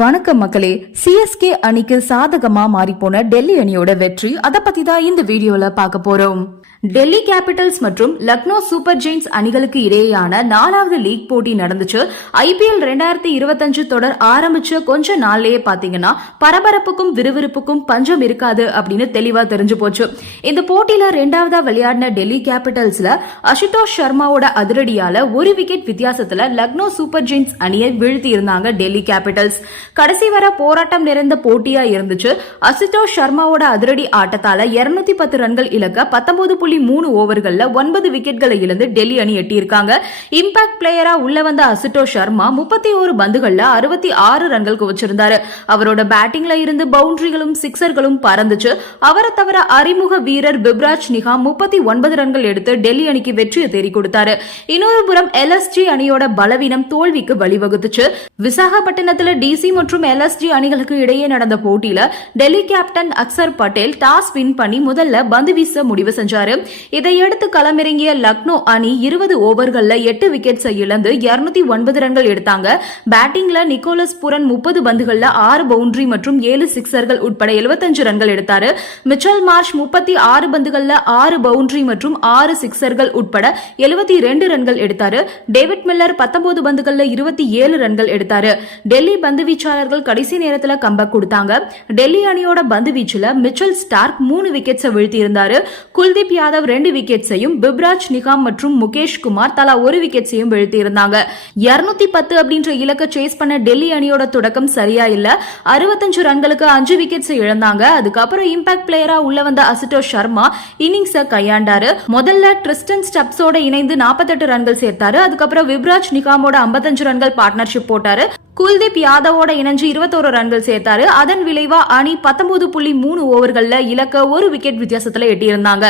வணக்கம் மக்களே சிஎஸ்கே அணிக்கு சாதகமா மாறிப்போன டெல்லி அணியோட வெற்றி அத பத்தி தான் இந்த வீடியோல பார்க்க போறோம். டெல்லி கேபிட்டல்ஸ் மற்றும் லக்னோ சூப்பர் ஜெயின்ஸ் அணிகளுக்கு இடையேயான நாலாவது லீக் போட்டி நடந்துச்சு. ஐபிஎல் ரெண்டாயிரத்தி இருபத்தஞ்சு தொடர் ஆரம்பிச்ச கொஞ்ச நாள்லயே பாத்தீங்கன்னா பரபரப்புக்கும் விறுவிறுப்புக்கும் பஞ்சம் இருக்காது அப்படின்னு தெளிவா தெரிஞ்சு போச்சு. இந்த போட்டியில ரெண்டாவதா விளையாடின டெல்லி கேபிட்டல்ஸ்ல அசுதோஷ் சர்மாவோட அதிரடியால ஒரு விக்கெட் வித்தியாசத்துல லக்னோ சூப்பர் ஜெயின்ஸ் அணியை வீழ்த்தி இருந்தாங்க டெல்லி கேபிட்டல்ஸ். கடைசி வர போராட்டம் நிறைந்த போட்டியா இருந்துச்சு. அசுதோஷ் சர்மாவோட அதிரடி ஆட்டத்தால இருநூத்தி பத்து ரன்கள் இலக்க பத்தொன்பது புள்ளி மூணு ஓவர்கள்ல ஒன்பது விக்கெட்களை இழந்து டெல்லி அணி எட்டியிருக்காங்க. இம்பாக்ட் பிளேயரா உள்ள வந்த அசிட்டோ சர்மா முப்பத்தி ஒரு பந்துகள்ல அறுபத்தி ஆறு ரன்கள் குவிச்சிருந்தாரு. அவரோட பேட்டிங்ல இருந்து பவுண்டரிகளும் சிக்ஸர்களும் பறந்துச்சு. அவரை தவிர அறிமுக வீரர் பிப்ராஜ் நிகாம் முப்பத்தி ஒன்பது ரன்கள் எடுத்து டெல்லி அணிக்கு வெற்றியை தேடி கொடுத்தாரு இன்னொரு புறம் எல்எஸ்ஜி அணியோட பலவீனம் தோல்விக்கு வழிவகுத்துச்சு. விசாகப்பட்டினத்துல டிசி மற்றும் எல்எஸ்ஜி அணிகளுக்கு இடையே நடந்த போட்டியில Delhi captain Axar Patel toss win பண்ணி முதல்ல பந்து வீச முடிவு செஞ்சாரு. இதையடுத்து களமிறங்கிய லக்னோ அணி இருபது ஓவர்களில் எட்டு விக்கெட்ஸை இழந்து இருநூத்தி ஒன்பது ரன்கள் எடுத்தாங்க. பேட்டிங்ல நிக்கோலஸ் புரன் முப்பது பந்துகளில் ஆறு பவுண்டரி மற்றும் ஏழு சிக்ஸர்கள் உட்பட 75 ரன்கள் எடுத்தாரு. மிச்சல் மார்ஷ் முப்பத்தி ஆறு பந்துகளில் ஆறு பவுண்டரி மற்றும் ஆறு சிக்ஸர்கள் உட்பட எழுபத்தி ரெண்டு ரன்கள் எடுத்தாரு. டேவிட் மில்லர் பத்தொன்பது பந்துகளில் இருபத்தி ஏழு ரன்கள் எடுத்தாரு. டெல்லி பந்து வீச்சாளர்கள் கடைசி நேரத்தில் கம்பக் கொடுத்தாங்க. டெல்லி அணியோட பந்து வீச்சில் மிச்சல் ஸ்டார்க் மூணு விக்கெட்ஸை வீழ்த்தியிருந்தாரு. குல்தீப் யாதவ் ரெண்டு விக்கெட்ஸையும் பிப்ராஜ் நிகாம் மற்றும் முகேஷ் குமார் தலா ஒரு விக்கெட்ஸையும் வீழ்த்தியிருந்தாங்க. இருநூத்தி பத்து அப்படின்ற இலக்க சேஸ் பண்ண டெல்லி அணியோட தொடக்கம் சரியா இல்ல. அறுபத்தஞ்சு ரன்களுக்கு அஞ்சு விக்கெட்ஸ் இழந்தாங்க. அதுக்கப்புறம் இம்பாக்ட் பிளேயரா உள்ள வந்த அசுதோஷ் சர்மா இன்னிங்ஸ கையாண்டாரு. முதல்ல ட்ரிஸ்டன் ஸ்டப்ஸோட இணைந்து 48 ரன்கள் சேர்த்தாரு. அதுக்கப்புறம் விப்ராஜ் நிகாமோட 55 ரன்கள் பார்ட்னர்ஷிப் போட்டாரு. குல்தீப் யாதவோட இணைஞ்சு இருபத்தோரு ரன்கள் சேர்த்தாரு. அதன் விளைவா அணி பத்தொன்பது புள்ளி மூணு ஓவர்கள்ல இலக்க ஒரு விக்கெட் வித்தியாசத்துல எட்டியிருந்தாங்க.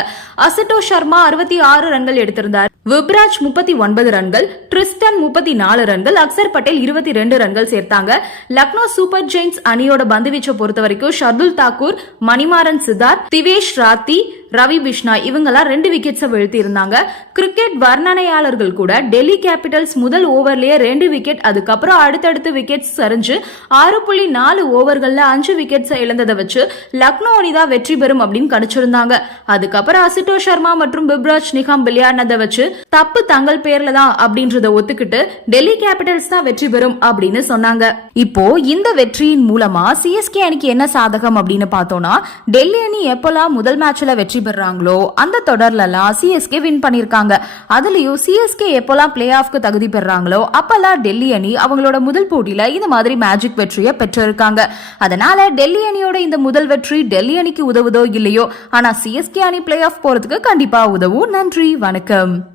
அசட்டோ சர்மா அறுபத்தி ஆறு ரன்கள் எடுத்திருந்தார். விப்ராஜ் முப்பத்தி ஒன்பது ரன்கள் ட்ரிஸ்டன் முப்பத்தி நாலு ரன்கள் அக்சர் பட்டேல் இருபத்தி ரெண்டு ரன்கள் சேர்த்தாங்க. லக்னோ சூப்பர் ஜெயின்ஸ் அணியோட பந்துவீச்சை பொறுத்த வரைக்கும் ஷர்துல் தாக்கூர் மணிமாறன் சித்தார்த் திவேஷ் ராத்தி ரவி பிஷ்னா இவங்கெல்லாம் ரெண்டு விக்கெட்ஸை வீழ்த்தி இருந்தாங்க கிரிக்கெட் வர்ணனையாளர்கள் கூட டெல்லி கேபிட்டல்ஸ் முதல் ஓவர்லயே ரெண்டு விக்கெட் அதுக்கப்புறம் அடுத்தடுத்து விக்கெட்ஸ் சரிஞ்சு ஆறு புள்ளி நாலு ஓவர்களில் அஞ்சு விக்கெட்ஸை இழந்ததை வச்சு லக்னோ அணி தான் வெற்றி பெறும் அப்படின்னு கணிச்சிருந்தாங்க. அதுக்கப்புறம் அசிட்டோ சர்மா மற்றும் பிப்ராஜ் நிகாம் விளையாடினதை வச்சு தப்பு தங்கள் பேர்ல தான் அப்படின்றத ஒத்துக்கிட்டு டெல்லி கேபிட்டல்ஸ் தான் வெற்றி பெறும் அப்படின்னு சொன்னாங்க. இப்போ இந்த வெற்றியின் மூலமா சிஎஸ்கே அணிக்கு என்ன சாதகம் அப்படின்னு பார்த்தோம்னா டெல்லி அணி எப்பெல்லாம் முதல் மேட்ச்ல வெற்றி பெறாங்களோ அந்த தொடர்லலாம் சிஎஸ்கே வின் பண்ணியிருக்காங்க அதுலயும் சிஎஸ்கே எப்போல்லாம் பிளே ஆஃப்க்கு தகுதி பெறாங்களோ அப்பெல்லாம் டெல்லி அணி அவங்களோட முதல் போட்டியில இந்த மாதிரி மேஜிக் வெற்றியை பெற்றிருக்காங்க. அதனால டெல்லி அணியோட இந்த முதல் வெற்றி டெல்லி அணிக்கு உதவுதோ இல்லையோ? ஆனா சிஎஸ்கே அணி பிளே ஆஃப் போறதுக்கு கண்டிப்பா உதவும். நன்றி வணக்கம்.